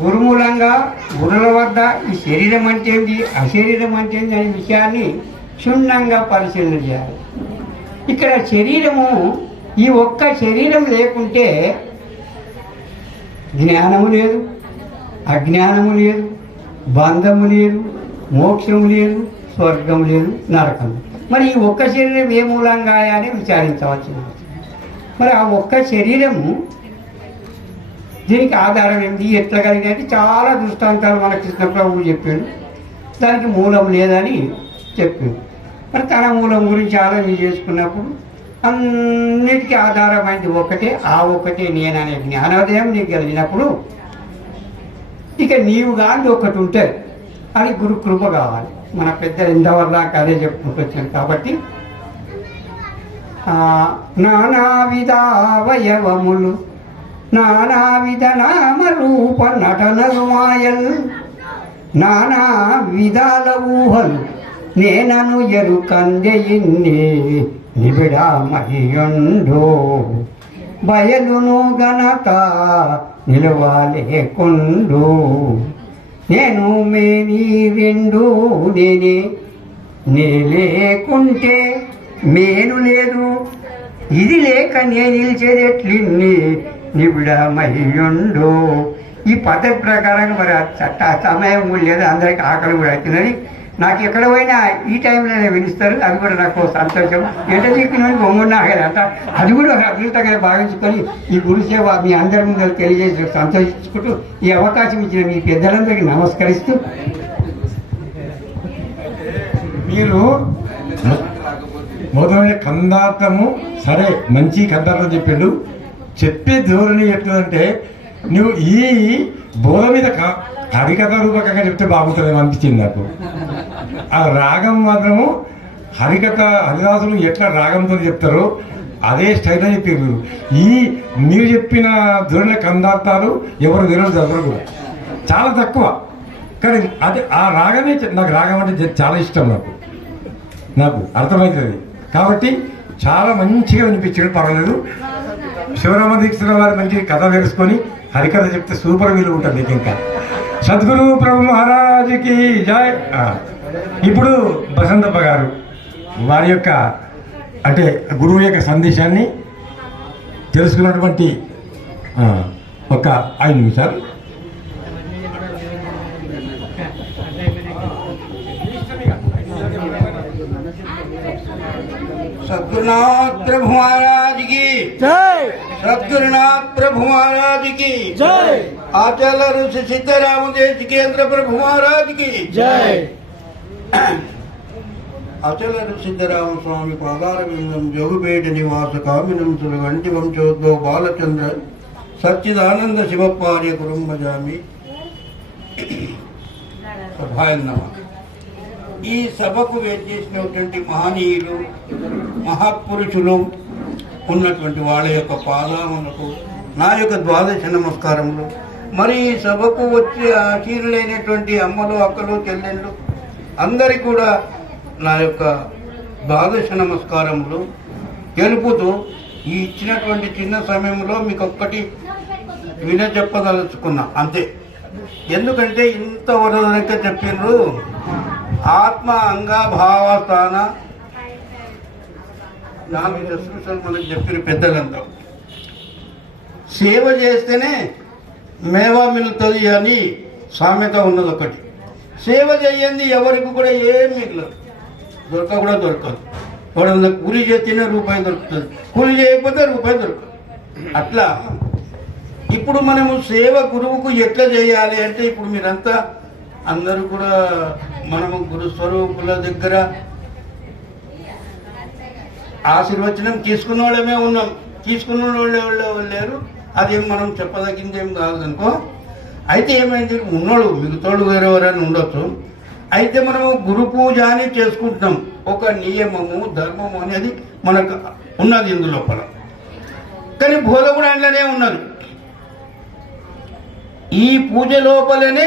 ఉరుమూలంగా గురుల వద్ద ఈ శరీరం అంటేంది అశరీరం అంటేంది అనే విషయాన్ని క్షుణ్ణంగా పరిశీలన చేయాలి. ఇక్కడ శరీరము ఈ ఒక్క శరీరం లేకుంటే జ్ఞానము లేదు అజ్ఞానము లేదు బంధము లేదు మోక్షము లేదు స్వర్గం లేదు నరకం మరి ఈ ఒక్క శరీరం ఏ మూలంగా అని విచారించవచ్చు మరి ఆ ఒక్క శరీరము దీనికి ఆధారం ఏంటి? ఎట్లా కలిగినట్టు చాలా దృష్టాంతాలు మన కృష్ణప్రభువు చెప్పాడు. దానికి మూలం లేదని చెప్పాడు. మరి తన మూలం గురించి ఆలోచన చేసుకున్నప్పుడు అన్నిటికీ ఆధారమైంది ఒకటే ఆ ఒకటే నేననే జ్ఞానోదయం నీకు కలిగినప్పుడు ఇక నీవు కానీ ఒకటి ఉంటే అది గురు కృప కావాలి. మన పెద్ద ఇంతవల్ల దాకా అదే చెప్పుకుంటూ వచ్చాను కాబట్టి. ఆ, నానా విధావయవములు నానావిధ నామ రూప నటనలు మాయల్ నానా విధాల ఊహలు నేనను ఎరుకందెయిన్ని నిబిడమయ్యుండు. బయలును గణత నిలవాలేకుండు. నేను మే నీ రెండు నేనే నే లేకుంటే మేను లేదు. ఇది లేక నేను నిలిచేది నిబిడమయ్యుండు ఈ పద్ధతి ప్రకారంగా మరి చట్ట సమయం లేదు అందరికి ఆకలి కూడా అవుతున్నది నాకు ఎక్కడ పోయినా ఈ టైంలో వినిస్తారు. అది కూడా నాకు సంతోషం. ఎంట చెప్పిన బొమ్మన్నా అంట అది కూడా ఒక అద్భుతంగా భావించుకొని ఈ గురుసేవ మీ అందరి ముందు తెలియజేసి సంతోషించుకుంటూ ఈ అవకాశం ఇచ్చిన మీ పెద్దలందరికీ నమస్కరిస్తూ. మీరు మొదలైన కందార్థము సరే మంచి కందార్థం చెప్పిండు. చెప్పే ధోరణి ఎట్లంటే నువ్వు ఈ బోధ మీద హరికథ రూపకంగా చెప్తే బాగుంటుందేమో అనిపించింది నాకు. ఆ రాగం మాత్రము హరికథ హరిదాసులు ఎట్లా రాగంతో చెప్తారో అదే స్టైల్ అని చెప్పారు ఈ మీరు చెప్పిన ధోరణి కందార్థాలు ఎవరు వినరు చదవరు కూడా. చాలా తక్కువ. కానీ అదే ఆ రాగమే నాకు రాగం అంటే చాలా ఇష్టం నాకు. నాకు అర్థమవుతుంది. కాబట్టి చాలా మంచిగా అనిపించాడు పర్వాలేదు. శివరామ దీక్షితుల వారి మంచి కథ వేసుకొని హరికథ చెప్తే సూపర్ వీలు ఉంటుంది మీకు ఇంకా. సద్గురు ప్రభు మహారాజుకి జాయ్ ఇప్పుడు బసంతప్ప గారు వారి యొక్క అంటే గురువు యొక్క సందేశాన్ని తెలుసుకున్నటువంటి ఒక ఐదు నిమిషాలు. सदगुरुनाथ प्रभु महाराज की जय सदगुरुनाथ प्रभु महाराज की जय आचार्य ऋषि सीताराम देव केंद्र प्रभु महाराज की जय అచల సిద్ధరామ స్వామి పాదార విందం జోగుపేట నివాస కామినంసులు వంటి వంశోద్భవ బాలచంద్ర సచ్చిదానంద శివపార్య కుటుంబజామి సభాయన్నమ ఈ సభకు వేచేసినటువంటి మహనీయులు మహాపురుషులు ఉన్నటువంటి వాళ్ళ యొక్క పాదాములకు నా యొక్క ద్వాదశ నమస్కారములు. మరి ఈ సభకు వచ్చి ఆశీనులైనటువంటి అమ్మలు అక్కలు చెల్లెళ్ళు అందరికీ కూడా నా యొక్క ద్వాదశ నమస్కారములు తెలుపుతూ ఈ ఇచ్చినటువంటి చిన్న సమయంలో మీకు ఒక్కటి విన చెప్పదలుచుకున్నా అంతే. ఎందుకంటే ఇంత వరదనక చెప్పిండ్రు ఆత్మ అంగ భావస్థాన నాలుగు దశలు మనకు చెప్పిన పెద్దలంతా సేవ చేస్తేనే మేవా మిగులుతుంది అని సామెత ఉన్నది ఒకటి. సేవ చేయండి ఎవరికి కూడా ఏం మిగలదు. దొరక కూడా దొరకదు. ఎవడన్నా కూలి చేస్తేనే రూపాయి దొరుకుతుంది. కూలి చేయకపోతే రూపాయి దొరకదు. అట్లా. ఇప్పుడు మనము సేవ గురువుకు ఎట్లా చేయాలి అంటే ఇప్పుడు మీరంతా అందరూ కూడా మనము గురు స్వరూపుల దగ్గర ఆశీర్వచనం తీసుకున్న వాళ్ళమే ఉన్నాం. తీసుకున్న వాళ్ళే వాళ్ళే లేరు? అదేం మనం చెప్పదగిందేం కాదు అనుకో అయితే ఏమైంది? ఉన్నోడు మిగతాడు వేరెవరైనా ఉండొచ్చు. అయితే మనము గురు పూజ అని చేసుకుంటున్నాం. ఒక నియమము ధర్మము అనేది మనకు ఉన్నది ఇందులోపల కానీ బోధ కూడా అందులోనే ఉన్నది. ఈ పూజ లోపలనే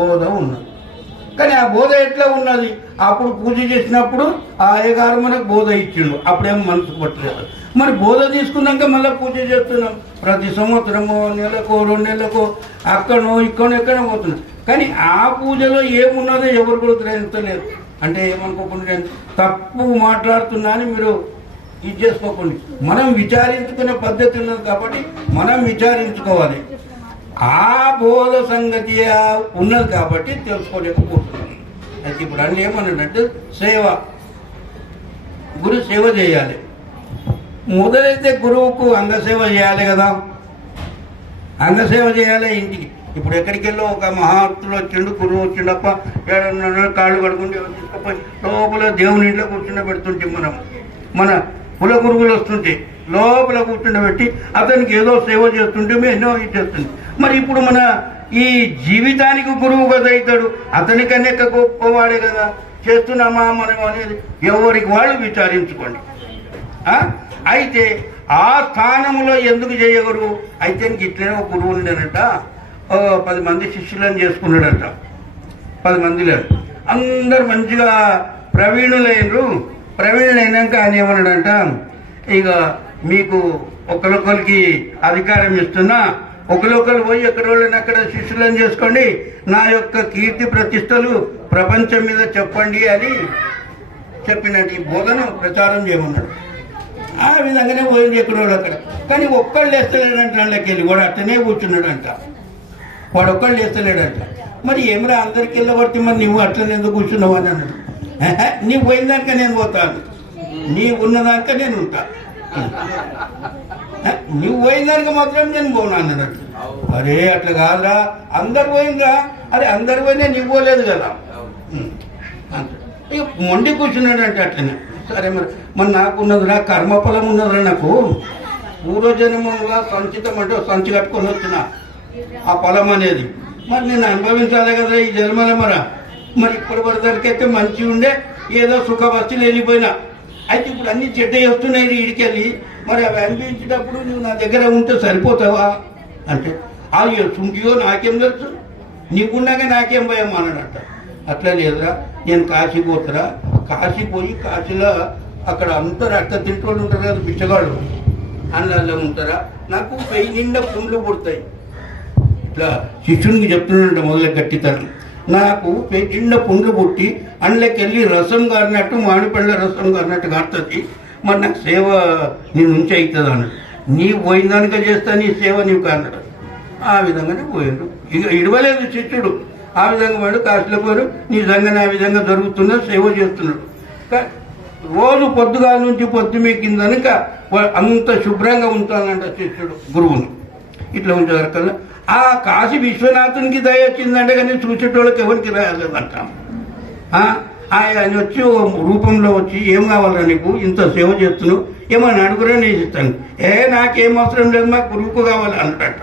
బోధ ఉన్నది కానీ ఆ బోధ ఎట్లా ఉన్నది? అప్పుడు పూజ చేసినప్పుడు ఆ అయ్యగారు మనకు బోధ ఇచ్చిండు. అప్పుడేం మనసు పట్టలేదు మరి బోధ తీసుకున్నాక మళ్ళీ పూజ చేస్తున్నాం. ప్రతి సంవత్సరము నెలకో రెండు నెలలకో అక్కడనో ఇక్కడనో ఎక్కడో పోతున్నాం. కానీ ఆ పూజలో ఏమున్నదో ఎవరు కూడా గ్రహించలేదు అంటే ఏమనుకోకుండా తప్పు మాట్లాడుతున్నా అని మీరు ఇది చేసుకోకండి. మనం విచారించుకునే పద్ధతి ఉన్నది కాబట్టి మనం విచారించుకోవాలి. ఆ బోధ సంగతి ఉన్నది కాబట్టి తెలుసుకోలేకపోతున్నాను అయితే ఇప్పుడు అన్ని ఏమన్నాడంటే సేవ గురు సేవ చేయాలి. మొదలైతే గురువుకు అంగసేవ చేయాలి కదా. అంగసేవ చేయాలి ఇంటికి. ఇప్పుడు ఎక్కడికి వెళ్ళో ఒక మహాత్ములు వచ్చిండు గురువు వచ్చిండప్ప ఏడన్నా కాళ్ళు కడుకుంటే తీసుకుపోయి లోపల దేవుని ఇంట్లో కూర్చుండ పెడుతుంటే మనం మన కుల గురువులు వస్తుంటే లోపల కూర్చుండబెట్టి అతనికి ఏదో సేవ చేస్తుంటే మేము ఎన్నో ఇది చేస్తుంది మరి ఇప్పుడు మన ఈ జీవితానికి గురువు కదా అవుతాడు అతనికన్నా గొప్పవాడే కదా. చేస్తున్నామా మనం అనేది ఎవరికి వాళ్ళు విచారించుకోండి. అయితే ఆ స్థానంలో ఎందుకు చేయగలరు? అయితే ఇట్లనే ఒక గురువు ఉండేనట. పది మంది శిష్యులను చేసుకున్నాడట. పది మందిలో. అందరు మంచిగా ప్రవీణులైనరు. ప్రవీణులైనాక ఆయన ఏమన్నాడంట? ఇక మీకు ఒకరికొకరికి అధికారం ఇస్తున్నా ఒకరికొకరు పోయి ఎక్కడ అక్కడ శిష్యులను చేసుకోండి. నా యొక్క కీర్తి ప్రతిష్టలు ప్రపంచం మీద చెప్పండి అని చెప్పినట్టు ఈ బోధన ప్రచారం చేయమన్నాడు. ఆ విధంగానే పోయింది ఎక్కడోడు అక్కడ. కానీ ఒక్కళ్ళు వేస్తలేడంట వాళ్ళకి వెళ్ళి వాడు అట్టనే కూర్చున్నాడంట. వాడు ఒక్కళ్ళు వేస్తలేడంట మరి ఏమరా అందరికి వెళ్ళబట్టి మరి నువ్వు అట్లనే ఎందుకు కూర్చున్నావు అని అన్నాడు. "ఆహా, నీవు పోయిందాక నేను పోతాను. నీ ఉన్నదానిక నేను ఉంటాను నువ్వు పోయిందాక మాత్రం నేను పోను అన్నాడు. అరే అట్లా కాదురా. అందరు పోయిందా అరే అందరు పోయినా నువ్వు పోలేదు కదా. ఇక మొండి కూర్చున్నాడంటే అట్లనే. సరే మరి మరి నాకు ఉన్నదిరా కర్మఫలం ఉన్నదిరా నాకు. పూర్వజన్మంగా సంచితం అంటే సంచి కట్టుకొని వచ్చిన. ఆ ఫలం అనేది. మరి నేను అనుభవించాలి కదా ఈ జన్మలో మరా. మరి ఇప్పుడు వరదరికైతే మంచి ఉండే ఏదో సుఖవస్తులు వెళ్ళిపోయినా అయితే ఇప్పుడు అన్ని చెడ్డ వస్తున్నాయి ఇడికెళ్ళి. మరి అవి అనిపించేటప్పుడు నువ్వు నా దగ్గర ఉంటే సరిపోతావా? అంటే ఆ సుంకియో నాకేం తెలుసు? నీకున్నాక నాకేం భయం అన్నాడట. అట్లా లేదురా నేను కాశీ పోతురా. కాశీ పోయి కాశీలో అక్కడ అంతా రక్త తింటోళ్ళు ఉంటారు కదా పిచ్చగాళ్ళు. అందులో ఉంటారా? నాకు పెయి నిండా పుండ్లు పుడతాయి. ఇట్లా శిష్యునికి చెప్తున్నాడు మొదలు గట్టితనం. నాకు పెట్టిన పుండు పుట్టి అందులోకెళ్ళి రసం కారినట్టు మామిడిపళ్ళ రసం కారినట్టు కారుతుంది మరి నాకు సేవ నీ ఉంచి అవుతుంది అన్నాడు నీ పోయిన దానిక చేస్తా నీ సేవ నీవు కాన్నాడు ఆ విధంగానే పోయాడు. ఇక ఇడవలేదు శిష్యుడు. ఆ విధంగా వాడు కాశీలో నీ నిజంగానే ఆ విధంగా జరుగుతున్నా సేవ చేస్తున్నాడు. రోజు పొద్దుగాల నుంచి పొద్దు మీకిందనక అంత శుభ్రంగా ఉంటానంట శిష్యుడు గురువును. ఇట్లా ఉంటారు ఆ కాశీ విశ్వనాథునికి దయ వచ్చిందంటే కానీ చూసేటోళ్ళకి ఎవరికి రాలేదంట ఆయన వచ్చి ఓ రూపంలో వచ్చి ఏం కావాలా నీకు? ఇంత సేవ చేస్తున్నావు. ఏమని అడుగురా నేను ఇస్తాను ఏ నాకేం అవసరం లేదు మా గురువుకు కావాలి అంటట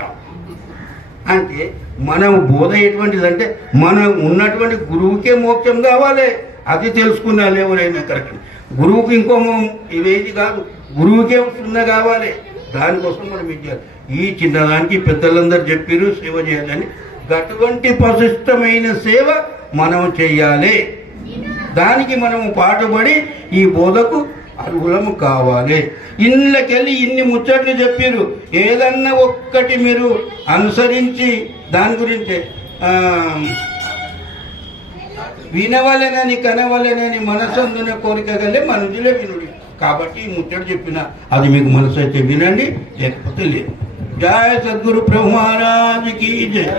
అంటే మనం బోధ ఎటువంటిదంటే మనం ఉన్నటువంటి గురువుకే మోక్షం కావాలి. అది తెలుసుకున్నారు ఎవరైనా కరెక్ట్. గురువుకి ఇంకో మో- ఇవేది కాదు. గురువుకే సున్న కావాలి. దానికోసం మనం ఇది చేయాలి. ఈ చిన్నదానికి పెద్దలందరూ చెప్పారు సేవ చేయాలని అటువంటి ప్రశిష్టమైన సేవ మనం చేయాలి. దానికి మనము పాటుపడి ఈ బోధకు అర్హులము కావాలి. ఇళ్ళకెళ్ళి ఇన్ని ముచ్చట్లు చెప్పారు. ఏదన్నా ఒక్కటి మీరు అనుసరించి దాని గురించి వినవలెనని కనవలెనని మనసందున కోరిక గలే మనుషులే విను కాబట్టి ఈ ముచ్చట చెప్పిన అది మీకు మనసు అయితే వినండి లేకపోతే లేదు. జయ సద్గురు బ్రహ్మరాజుకి జయ.